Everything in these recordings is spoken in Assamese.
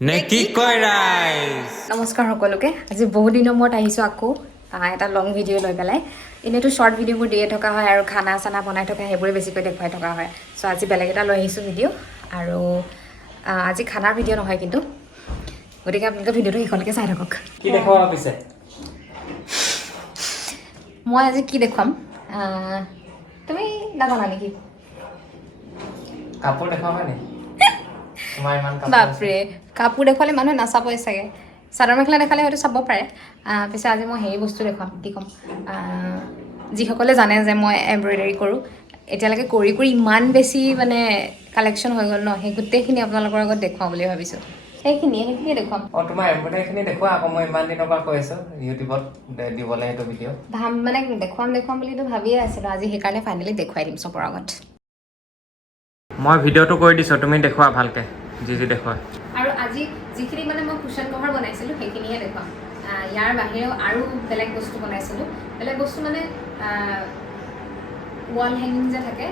নে কি কয় ৰাইজ নমস্কাৰ সকলোকে আজি বহু দিনৰ মূৰত আহিছোঁ আকৌ এটা লং ভিডিঅ' লৈ পেলাই এনেইতো শ্বৰ্ট ভিডিঅ'বোৰ দিয়ে থকা হয় আৰু খানা চানা বনাই থকা সেইবোৰে বেছিকৈ দেখুৱাই থকা হয় চ' আজি বেলেগ এটা লৈ আহিছোঁ ভিডিঅ' আৰু আজি খানাৰ ভিডিঅ' নহয় কিন্তু গতিকে আপোনালোকে ভিডিঅ'টো সেইখনকে চাই থাকক কি দেখুৱাব পিছে মই আজি কি দেখুৱাম তুমি নাজানা নেকি কাপোৰ দেখাবা নি তোমাৰ ইমান কাপোৰ বাপৰে কাপোৰ দেখুৱালে মানুহে নাচাবই চাগে চাদৰ মেখেলা দেখালে হয়তো চাব পাৰে পিছে আজি মই হেৰি বস্তু দেখুৱাম কি ক'ম যিসকলে জানে যে মই এম্ব্ৰইডাৰী কৰোঁ এতিয়ালৈকে কৰি কৰি ইমান বেছি মানে কালেকশ্যন হৈ গ'ল ন সেই গোটেইখিনি আপোনালোকৰ আগত দেখুৱাম বুলি ভাবিছোঁ সেইখিনিয়ে দেখুৱাম তোমাৰ এম্ব্ৰইডাৰীখিনি দেখুৱা আকৌ মই ইমান দিনৰ পৰা কৈ আছোঁ ইউটিউবত দিবলৈ সেইটো ভিডিঅ' মানে দেখুৱাম বুলিতো ভাবিয়ে আছিলোঁ আজি সেইকাৰণে ফাইনেলি দেখুৱাই দিম চবৰ আগত মই ভিডিঅ'টো কৰি দিছোঁ তুমি দেখুৱা ভালকে যি দেখুৱা আৰু আজি যিখিনি মানে মই কুশ্যন কভাৰ বনাইছিলোঁ সেইখিনিহে দেখুৱাম ইয়াৰ বাহিৰেও আৰু বেলেগ বস্তু বনাইছিলোঁ বেলেগ বস্তু মানে ৱাল হেঙিং যে থাকে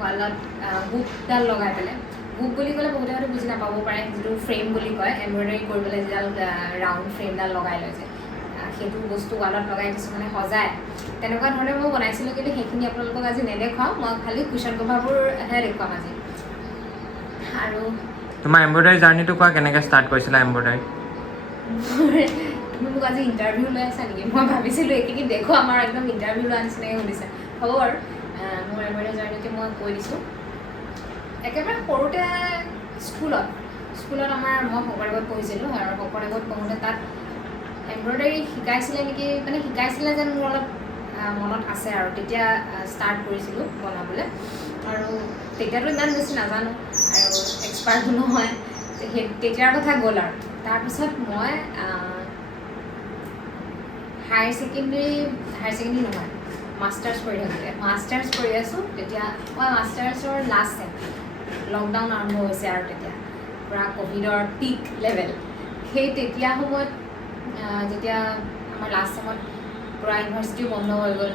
ৱালত হুকডাল লগাই পেলাই হুক বুলি ক'লে বহুতে হয়তো বুজি নাপাব পাৰে যিটো ফ্ৰেম বুলি কয় এম্ব্ৰইডাৰী কৰিবলৈ যিডাল ৰাউণ্ড ফ্ৰেমডাল লগাই লৈ যায় সেইটো বস্তু ৱালত লগাই কিছুমানে সজায় তেনেকুৱা ধৰণে মই বনাইছিলোঁ কিন্তু সেইখিনি আপোনালোকক আজি নেদেখুৱাম মই খালি কুশ্যন কভাৰবোৰহে দেখুৱাম আজি আৰু তোমাৰ এম্ব্ৰইডাৰী জাৰ্ণিটো কোৱা কেনেকৈ ষ্টাৰ্ট কৰিছিলা এম্ব্ৰইডাৰী তুমি মোক আজি ইণ্টাৰভিউ লৈ আছা নেকি মই ভাবিছিলোঁ এইখিনি দেখুৱাম আৰু একদম ইণ্টাৰভিউ লোৱা নিচিনাকৈ সুধিছা হ'ব বাৰু মোৰ এম্ব্ৰইডাৰী জাৰ্ণিটো মই কৈ দিছোঁ একেবাৰে সৰুতে স্কুলত আমাৰ মই শংকৰদেৱত পঢ়িছিলোঁ আৰু শংকৰদেৱত পঢ়োঁতে তাত এম্ব্ৰইডাৰী শিকাইছিলে নেকি মানে শিকাইছিলে যেন মোৰ অলপ মনত আছে আৰু তেতিয়া ষ্টাৰ্ট কৰিছিলোঁ বনাবলৈ আৰু তেতিয়াতো ইমান বেছি নাজানো আৰু এক্সপাৰ্টো নহয় সেই তেতিয়াৰ কথা গ'ল আৰু তাৰপিছত মই হায়াৰ ছেকেণ্ডেৰী নহয় মাষ্টাৰ্ছ কৰি আছোঁ তেতিয়া মই মাষ্টাৰ্ছৰ লাষ্ট ছেম লকডাউন আৰম্ভ হৈছে আৰু তেতিয়া পূৰা ক'ভিডৰ পিক লেভেল সেই তেতিয়া সময়ত যেতিয়া আমাৰ লাষ্ট ছেমত পূৰা ইউনিভাৰ্চিটিও বন্ধ হৈ গ'ল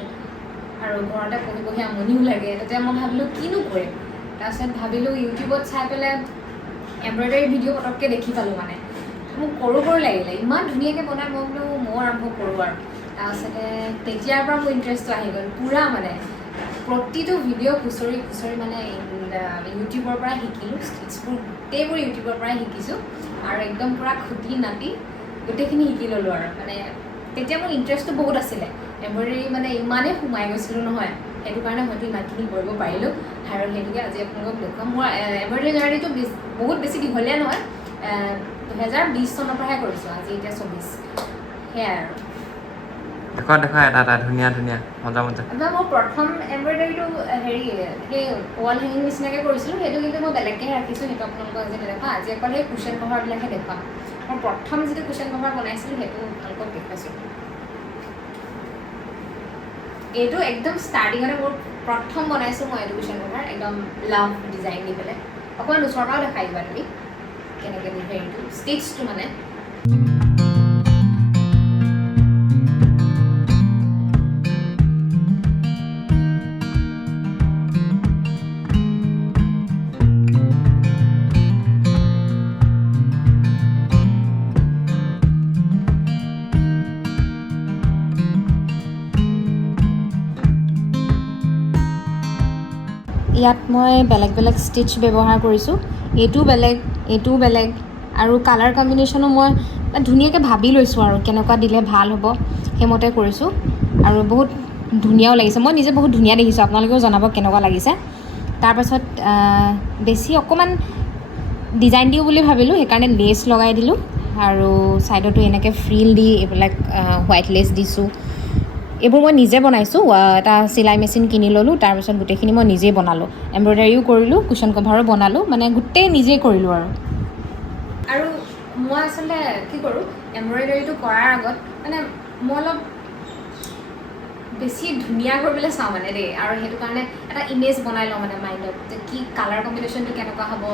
আৰু ঘৰতে পঢ়ি আমনিও লাগে তেতিয়া মই ভাবিলোঁ কিনো কৰিম তাৰপিছত ভাবিলোঁ ইউটিউবত চাই পেলাই এম্ব্ৰইডাৰী ভিডিঅ' পটককৈ দেখি পালোঁ মানে মোক কৰোঁ লাগিলে ইমান ধুনীয়াকৈ বনাই মই বোলো মই আৰম্ভ কৰোঁ আৰু তাৰপিছতে তেতিয়াৰ পৰা মোৰ ইণ্টাৰেষ্টটো আহি গ'ল পূৰা মানে প্ৰতিটো ভিডিঅ' খুচৰি মানে ইউটিউবৰ পৰাই শিকিলোঁ স্কিটছবোৰ গোটেইবোৰ ইউটিউবৰ পৰাই শিকিছোঁ আৰু একদম পূৰা খুটি নাটি গোটেইখিনি শিকি ল'লোঁ আৰু মানে তেতিয়া মোৰ ইণ্টাৰেষ্টটো বহুত আছিলে এম্ব্ৰইডাৰী মানে ইমানেই সোমাই গৈছিলোঁ নহয় সেইটো কাৰণে হয়তো ইমানখিনি কৰিব পাৰিলোঁ আৰু সেইটোকে আজি আপোনালোকক দেখুৱাম মোৰ এম্ব্ৰইডাৰী জাৰ্ণিটো বহুত বেছি দীঘলীয়া নহয় 2020 চনৰ পৰাহে কৰিছোঁ আজি এতিয়া 24 সেয়াই আৰু দেখুৱা এটা ধুনীয়া মজা মই প্ৰথম এম্ব্ৰইডাৰীটো হেৰি সেই ৱাল হেঙিং নিচিনাকৈ কৰিছিলোঁ সেইটো কিন্তু মই বেলেগকৈহে ৰাখিছোঁ সেইটো আপোনালোকক আজি নেদেখুৱাম আজি অকল সেই কুশ্যন কভাৰবিলাকহে দেখুৱাম মই প্ৰথম যিটো কুশ্যন কভাৰ বনাইছিলোঁ সেইটো আপোনালোকক দেখুৱাইছোঁ এইটো একদম ষ্টাৰ্টিঙতে মোৰ প্ৰথম বনাইছোঁ মই এইটো কুশ্যন কভাৰ একদম লাভ ডিজাইন দি পেলাই অকণমান ওচৰৰ পৰাও দেখাই দিবা তুমি কেনেকৈ দি হেৰিটো ষ্টিচটো মানে ইয়াত মই বেলেগ ষ্টিচ ব্যৱহাৰ কৰিছোঁ এইটোও বেলেগ আৰু কালাৰ কম্বিনেশ্যনো মই ধুনীয়াকৈ ভাবি লৈছোঁ আৰু কেনেকুৱা দিলে ভাল হ'ব সেইমতে কৰিছোঁ আৰু বহুত ধুনীয়াও লাগিছে মই নিজে বহুত ধুনীয়া দেখিছোঁ আপোনালোকেও জনাব কেনেকুৱা লাগিছে তাৰপাছত বেছি অকণমান ডিজাইন দিওঁ বুলি ভাবিলোঁ সেইকাৰণে লেচ লগাই দিলোঁ আৰু ছাইডতো এনেকৈ ফ্ৰিল দি এইবিলাক হোৱাইট লেচ দিছোঁ এইবোৰ মই নিজে বনাইছোঁ এটা চিলাই মেচিন কিনি ল'লোঁ তাৰপিছত গোটেইখিনি মই নিজেই বনালোঁ এম্ব্ৰইডাৰীও কৰিলোঁ কুশ্যন কভাৰো বনালোঁ মানে গোটেই নিজেই কৰিলোঁ আৰু মই আচলতে কি কৰোঁ এম্ব্ৰইডাৰীটো কৰাৰ আগত মানে মই অলপ বেছি ধুনীয়া কৰিবলৈ চাওঁ মানে দেই আৰু সেইটো কাৰণে এটা ইমেজ বনাই লওঁ মানে মাইণ্ডত যে কি কালাৰ কম্বিনেশ্যনটো কেনেকুৱা হ'ব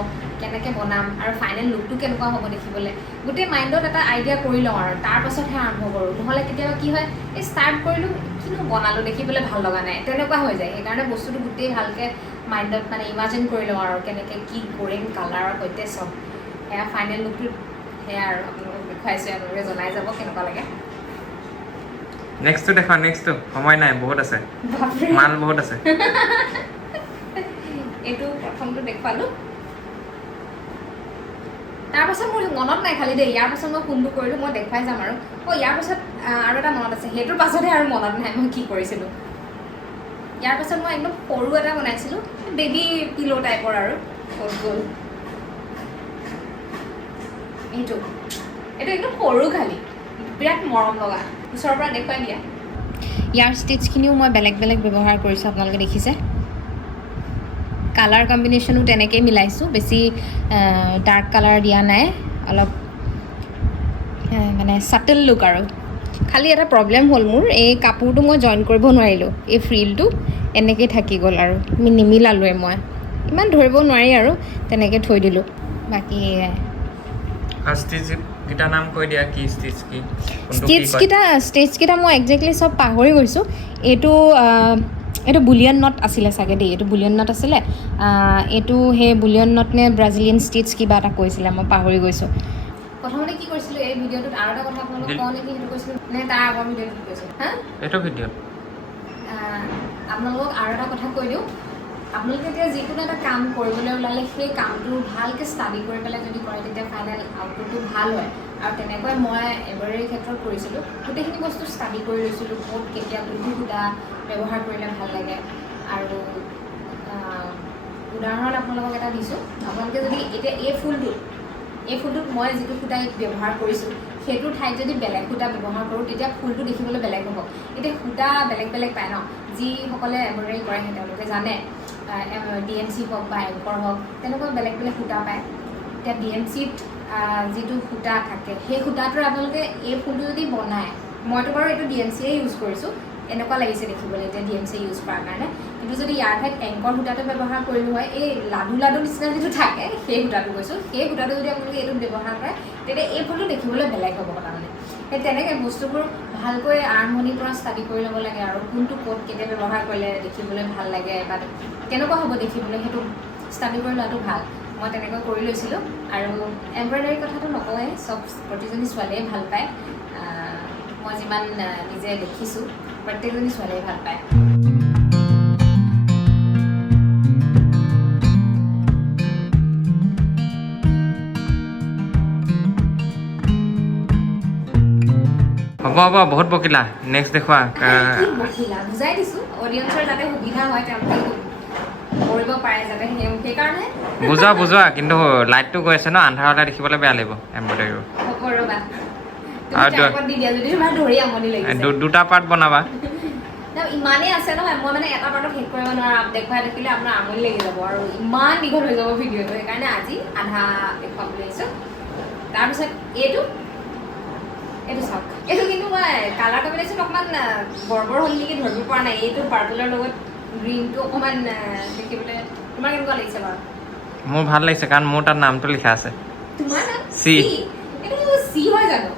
কেনেকৈ বনাম আৰু ফাইনেল লুকটো কেনেকুৱা হ'ব দেখিবলৈ গোটেই মাইণ্ডত এটা আইডিয়া কৰি লওঁ আৰু তাৰপাছতহে আৰম্ভ কৰোঁ নহ'লে কেতিয়াবা কি হয় এই ষ্টাৰ্ট কৰিলোঁ কিনো বনালোঁ দেখিবলৈ ভাল লগা নাই তেনেকুৱা হৈ যায় সেইকাৰণে বস্তুটো গোটেই ভালকৈ মাইণ্ডত মানে ইমাজিন কৰি লওঁ আৰু কেনেকৈ কি কৰিম কালাৰৰ সৈতে চব সেয়া ফাইনেল লুকটো সেয়া আৰু আপোনালোকক দেখুৱাইছোঁ আপোনালোকে জনাই যাব কেনেকুৱা লাগে নেক্সটটো দেখা নেক্সটটো সময় নাই বহুত আছে মাল বহুত আছে এইটো প্ৰথমটো দেখুৱালোঁ তাৰপাছত মোৰ মনত নাই খালি দেই ইয়াৰ পাছত মই কোনটো কৰিলোঁ মই দেখুৱাই যাম আৰু ইয়াৰ পাছত আৰু এটা মনত আছে সেইটোৰ পাছতহে আৰু মনত নাই মই কি কৰিছিলোঁ ইয়াৰ পাছত মই একদম সৰু এটা বনাইছিলোঁ বেবী পিলো টাইপৰ আৰু হৈ গ'ল এইটো একদম সৰু খালি বিৰাট মৰম লগা ওচৰৰ পৰা দেখুৱাই দিয়া ইয়াৰ ষ্টিচখিনিও মই বেলেগ বেলেগ ব্যৱহাৰ কৰিছোঁ আপোনালোকে দেখিছে কালাৰ কম্বিনেশ্যনো তেনেকৈয়ে মিলাইছোঁ বেছি ডাৰ্ক কালাৰ দিয়া নাই অলপ মানে ছাটেল লুক আৰু খালি এটা প্ৰব্লেম হ'ল মোৰ এই কাপোৰটো মই জইন কৰিব নোৱাৰিলোঁ এই ফ্ৰিলটো এনেকৈয়ে থাকি গ'ল আৰু নিমিলালোৱে মই ইমান ধৰিব নোৱাৰি আৰু তেনেকৈ থৈ দিলোঁ বাকী ষ্টিচকেইটা নাম কৈ দিয়া কি ষ্টিচ কি ষ্টিচকেইটা মই একজেক্টলি চব পাহৰি গৈছোঁ এইটো বুলিয়ন নট আছিলে চাগে দেই এইটো বুলিয়ন নট আছিলে এইটো সেই বুলিয়ন নট নে ব্ৰাজিলিয়ান ষ্টিচ কিবা এটা কৈছিলে মই পাহৰি গৈছোঁ প্ৰথমতে কি কৰিছিলোঁ এই ভিডিঅ'টোত আৰু এটা কথা আপোনালোকক কওঁ নেকি সেইটো কৈছিলোঁ নে তাৰ আগৰ ভিডিঅ'টোত কৈছিলোঁ হা এইটো ভিডিঅ' আপোনালোকক আৰু এটা কথা কৈ দিওঁ আপোনালোকে এতিয়া যিকোনো এটা কাম কৰিবলৈ ওলালে সেই কামটো ভালকৈ ষ্টাডি কৰি পেলাই যদি কৰে তেতিয়া ফাইনেল আউটপুটটো ভাল হয় আৰু তেনেকৈ মই এম্ব্ৰইডাৰীৰ ক্ষেত্ৰত কৰিছিলোঁ গোটেইখিনি বস্তু ষ্টাডি কৰি লৈছিলোঁ ক'ত কেতিয়া কোনটো সূতা ব্যৱহাৰ কৰিলে ভাল লাগে আৰু উদাহৰণ আপোনালোকক এটা দিছোঁ আপোনালোকে যদি এতিয়া এই ফুলটোত মই যিটো সূতা ব্যৱহাৰ কৰিছোঁ সেইটো ঠাইত যদি বেলেগ সূতা ব্যৱহাৰ কৰোঁ তেতিয়া ফুলটো দেখিবলৈ বেলেগ হ'ব এতিয়া সূতা বেলেগ বেলেগ পায় ন যিসকলে এম্ব্ৰইডাৰী কৰে তেওঁলোকে জানে DMC হওক বা এংকৰ হওক তেনেকুৱা বেলেগ বেলেগ সূতা পায় এতিয়া DMCত যিটো সূতা থাকে সেই সূতাটোৰ আপোনালোকে এই ফুলটো যদি বনায় মইতো বাৰু এইটো DMCয়ে ইউজ কৰিছোঁ এনেকুৱা লাগিছে দেখিবলৈ এতিয়া DMC ইউজ কৰাৰ কাৰণে কিন্তু যদি ইয়াৰ ঠাইত এংকৰ সূতাটো ব্যৱহাৰ কৰিলোঁ হয় এই লাডু নিচিনা যিটো থাকে সেই সূতাটো কৈছোঁ সেই সূতাটো যদি আপোনালোকে এইটোত ব্যৱহাৰ কৰে তেতিয়া এই ফুলটো দেখিবলৈ বেলেগ হ'ব তাৰমানে সেই তেনেকৈ বস্তুবোৰ ভালকৈ আৰম্ভণিৰ পৰা ষ্টাডি কৰি ল'ব লাগে আৰু কোনটো ক'ত কেতিয়া ব্যৱহাৰ কৰিলে দেখিবলৈ ভাল লাগে বা কেনেকুৱা হ'ব দেখিবলৈ সেইটো ষ্টাডি কৰি লোৱাটো ভাল মই তেনেকৈ কৰি লৈছিলোঁ আৰু এম্ব্ৰইডাৰীৰ কথাটো নকওঁৱেই চব প্ৰতিজনী ছোৱালীয়ে ভাল পায় মই যিমান নিজে দেখিছোঁ প্ৰত্যেকজনী ছোৱালীয়ে ভাল পায় হ'ব বহুত বকিলা নেক্সট দেখুৱা বুজাই দিছোঁ অডিয়েঞ্চৰ যাতে সুবিধা হয় তেওঁলোকে কৰিব পাৰে যাতে সেইকাৰণে বুজোৱা কিন্তু লাইটটো গৈ আছে ন আন্ধাৰ হ'লে দেখিবলৈ বেয়া লাগিব এম্ব্ৰইডাৰীৰ দুটা পাৰ্ট বনাবা ইমানেই আছে নহয় মই মানে এটা পাৰ্টত শেষ কৰিব নোৱাৰা দেখুৱাই দেখিলে আপোনাৰ আমনি লাগি যাব আৰু ইমান দীঘল হৈ যাব ভিডিঅ'টো সেইকাৰণে আজি আধা দেখুৱাম বুলি আহিছোঁ তাৰপিছত এইটো চাওক এইটো কিন্তু মই কালাৰ কম্বিনেশ্যন অকণমান গড়বড় হ'ল নেকি ধৰিব পৰা নাই এইটো পাৰ্পলৰ লগত গ্ৰীণটো অকণমান দেখিবলৈ তোমাৰ কেনেকুৱা লাগিছে বাৰু মোৰ ভাল লাগিছে কাৰণ মোৰ তাত নামটো লিখা আছে তোমাৰ নাম চি এইটো চি হয় জানো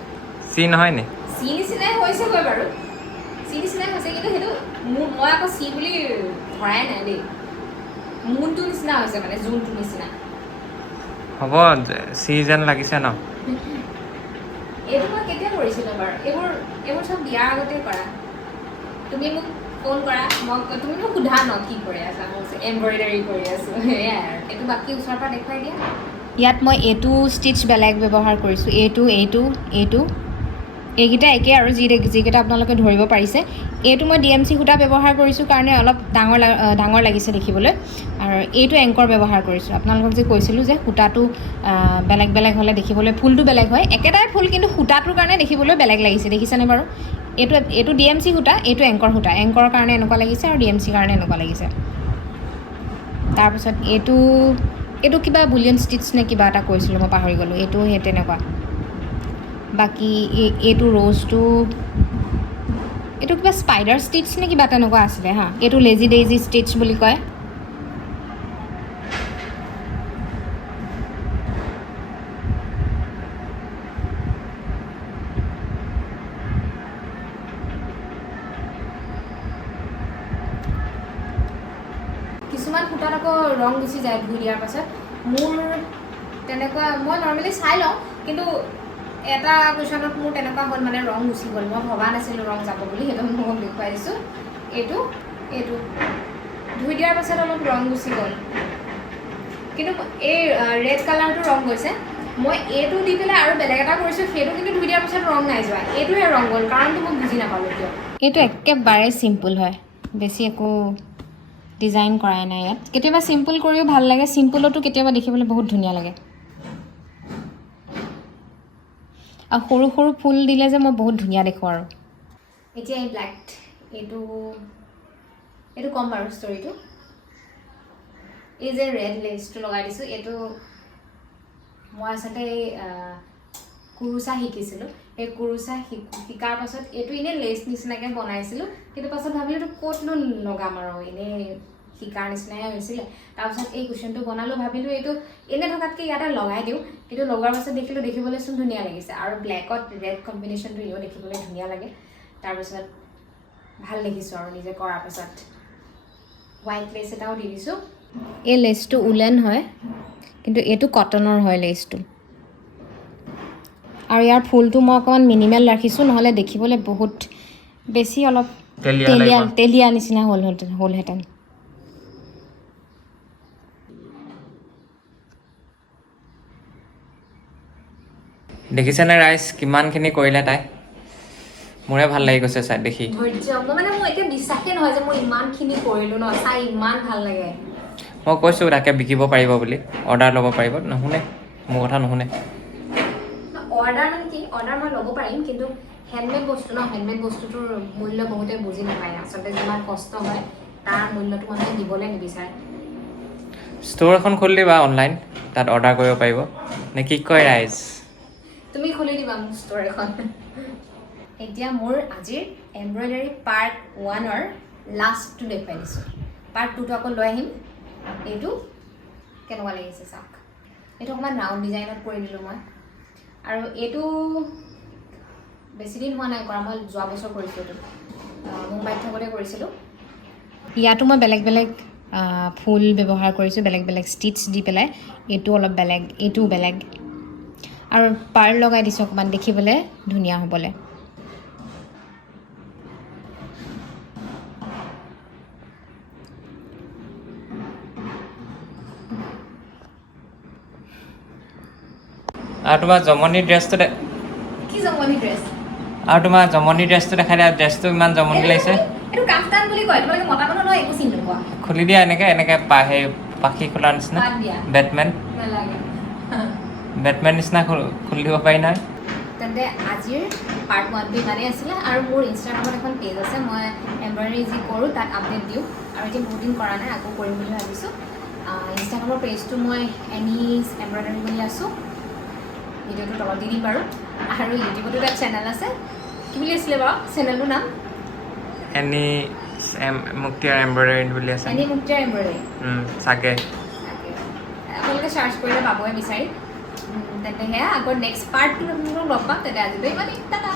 চি নহয় নি চি নিচিনাই হৈছেগৈ বাৰু চি নিচিনাই হৈছে কিন্তু সেইটো মই আকৌ চি বুলি ধৰাই নাই দেই মুনটো নিচিনা হৈছে মানে জোনটো নিচিনা হ'ব চি যেন লাগিছে ন এইটো মই কেতিয়া কৰিছিলোঁ বাৰু এইবোৰ চব বিয়াৰ আগতে কৰা তুমি মোক ফোন কৰা তুমি মোক সোধা ন কি কৰি আছা মই এম্ব্ৰইডাৰী কৰি আছোঁ সেয়াই আৰু এইটো বাকী ওচৰৰ পৰা দেখুৱাই দিয়া ইয়াত মই এইটো ষ্টিচ বেলেগ ব্যৱহাৰ কৰিছোঁ এইটো এইকেইটা একেই আৰু যিকেইটা আপোনালোকে ধৰিব পাৰিছে এইটো মই DMC সূতা ব্যৱহাৰ কৰিছোঁ কাৰণে অলপ ডাঙৰ লাগিছে দেখিবলৈ আৰু এইটো এংকৰ ব্যৱহাৰ কৰিছোঁ আপোনালোকক যে কৈছিলোঁ যে সূতাটো বেলেগ বেলেগ হ'লে দেখিবলৈ ফুলটো বেলেগ হয় একেটাই ফুল কিন্তু সূতাটোৰ কাৰণে দেখিবলৈ বেলেগ লাগিছে দেখিছেনে বাৰু এইটো DMC সূতা এইটো এংকৰ সূতা এংকৰ কাৰণে এনেকুৱা লাগিছে আৰু DMC কাৰণে এনেকুৱা লাগিছে তাৰপিছত এইটো কিবা বুলিয়ন ষ্টিচ নে কিবা এটা কৈছিলোঁ মই পাহৰি গ'লোঁ এইটো সেই তেনেকুৱা বাকী এইটো ৰ'জটো এইটো কিবা স্পাইডাৰ ষ্টিচ নে কিবা তেনেকুৱা আছিলে হা এইটো লেজি ডেইজি ষ্টিচ বুলি কয় কিছুমান সূতাত আকৌ ৰং গুচি যায় ধুই দিয়াৰ পাছত মোৰ তেনেকুৱা মই নৰ্মেলি চাই লওঁ কিন্তু এটা কুশ্যনত মোৰ তেনেকুৱা হ'ল মানে ৰং গুচি গ'ল মই ভবা নাছিলোঁ ৰং যাব বুলি সেইটো মোক দেখুৱাই দিছোঁ এইটো ধুই দিয়াৰ পাছত অলপ ৰং গুচি গ'ল কিন্তু এই ৰেড কালাৰটো ৰং গৈছে মই এইটো দি পেলাই আৰু বেলেগ এটা কৰিছোঁ সেইটো কিন্তু ধুই দিয়াৰ পাছত ৰং নাই যোৱা এইটোহে ৰং গ'ল কাৰণটো মই বুজি নাপালোঁ কিয় এইটো একেবাৰে চিম্পুল হয় বেছি একো ডিজাইন কৰাই নাই ইয়াত কেতিয়াবা চিম্পুল কৰিও ভাল লাগে চিম্পুলতো কেতিয়াবা দেখিবলৈ বহুত ধুনীয়া লাগে আৰু সৰু সৰু ফুল দিলে যে মই বহুত ধুনীয়া দেখোঁ আৰু এতিয়া এই ব্লেক এইটো কম বাৰু ষ্টৰিটো এই যে ৰেড লেচটো লগাই দিছোঁ এইটো মই আচলতে এই কুৰুচা শিকিছিলোঁ এই কুৰুচা শিকাৰ পাছত এইটো এনেই লেচ নিচিনাকৈ বনাইছিলোঁ কিন্তু পাছত ভাবিলোঁ এইটো ক'তনো লগাম আৰু এনেই শিকাৰ নিচিনাই হৈছিলে তাৰপিছত এই কুশ্যনটো বনালোঁ ভাবিলোঁ এইটো এনে থকাতকৈ ইয়াতে লগাই দিওঁ কিন্তু লগোৱাৰ পাছত দেখিবলৈ চোন ধুনীয়া লাগিছে আৰু ব্লেকত ৰেড কম্বিনেশ্যনটো এনেও দেখিবলৈ ধুনীয়া লাগে তাৰপিছত ভাল দেখিছোঁ আৰু নিজে কৰাৰ পাছত হোৱাইট লেচ এটাও দি দিছোঁ এই লেচটো উলেন হয় কিন্তু এইটো কটনৰ হয় লেচটো আৰু ইয়াৰ ফুলটো মই অকণমান মিনিমেল ৰাখিছোঁ নহ'লে দেখিবলৈ বহুত বেছি অলপ তেলীয়া নিচিনা হ'লহেঁতেন দেখিছেনে ৰাইজ কিমানখিনি কৰিলে তাই মোৰে ভাল লাগি গৈছে চাই দেখি ধৈৰ্য মানে মোৰ এতিয়া বিশ্বাসেই নহয় যে মই ইমানখিনি কৰিলোঁ ন চাই ইমান ভাল লাগে মই কৈছোঁ তাকে বিকিব পাৰিব বুলি অৰ্ডাৰ ল'ব পাৰিব নুশুনে মোৰ কথা নুশুনে অৰ্ডাৰ মানে কি অৰ্ডাৰ মই ল'ব পাৰিম কিন্তু হেণ্ডমেড বস্তু ন হেণ্ডমেড বস্তুটোৰ মূল্য বহুতে বুজি নাপায় আচলতে যিমান কষ্ট হয় তাৰ মূল্যটো মানুহে দিবলৈ নিবিচাৰে ষ্ট'ৰ এখন খুলি দিবা অনলাইন তাত অৰ্ডাৰ কৰিব পাৰিব নে কি কয় ৰাইজ তুমি খুলি দিবা মোৰ ষ্ট'ৰ এখন এতিয়া মোৰ আজিৰ এমব্ৰইডাৰী পাৰ্ট 1ৰ লাষ্টটো দেখুৱাই দিছোঁ পাৰ্ট 2টো আকৌ লৈ আহিম এইটো কেনেকুৱা লাগিছে চাওক এইটো অকণমান ৰাউণ্ড ডিজাইনত কৰি দিলোঁ মই আৰু এইটো বেছি দিন হোৱা নাই কৰা মই যোৱা বছৰ কৰিছোঁ এইটো মুম্বাইত থাকোঁতে কৰিছিলোঁ ইয়াতো মই বেলেগ বেলেগ ফুল ব্যৱহাৰ কৰিছোঁ বেলেগ বেলেগ ষ্টিচ দি পেলাই এইটো অলপ বেলেগ এইটোও বেলেগ আৰু পাৰ্ল লগাই দিছোঁ অকণমান দেখিবলৈ ধুনীয়া হ'বলৈ আৰু তোমাৰ জমনি ড্ৰেছটো কি জমনি ড্ৰেছ আৰু তোমাৰ জমনি ড্ৰেছটো দেখাই দিয়া ড্ৰেছটো ইমান জমনি লাগিছে এইটো কাফতান বুলি কয় তোমালোকে মতা মানুহ নহয় একো চিনি নোপোৱা খুলি দিয়া এনেকৈ সেই পাখি খোলাৰ নিচিনা বেটমেন নিচিনা খুলি দিব পাৰি নহয় তেন্তে আজিৰ পাৰ্ট 1টো ইমানেই আছিলে আৰু মোৰ ইনষ্টাগ্ৰামত এখন পেজ আছে মই এমব্ৰইডাৰী যি কৰোঁ তাত আপডেট দিওঁ আৰু এতিয়া বহুত দিন কৰা নাই আকৌ কৰিম বুলি ভাবিছোঁ ইনষ্টাগ্ৰামৰ পেজটো মই এনিজ এমব্ৰইডাৰী বুলি আছোঁ ভিডিঅ'টো তলত দি দিম বাৰু আৰু ইউটিউবতো তাত চেনেল আছে কি বুলি আছিলে বাৰু চেনেলটোৰ নাম মুক্তিয়াৰ এম্ব্ৰইডাৰী বুলি আছে মুক্তিয়াৰ এমব্ৰইডাৰী চাগে আপোনালোকে চাৰ্চ কৰিলে পাবই বিচাৰি তেন্তে সেয়া আকৌ নেক্সট পাৰ্ট 2 লগ পাম তেন্তে আজিলৈ ইমানেই টাটা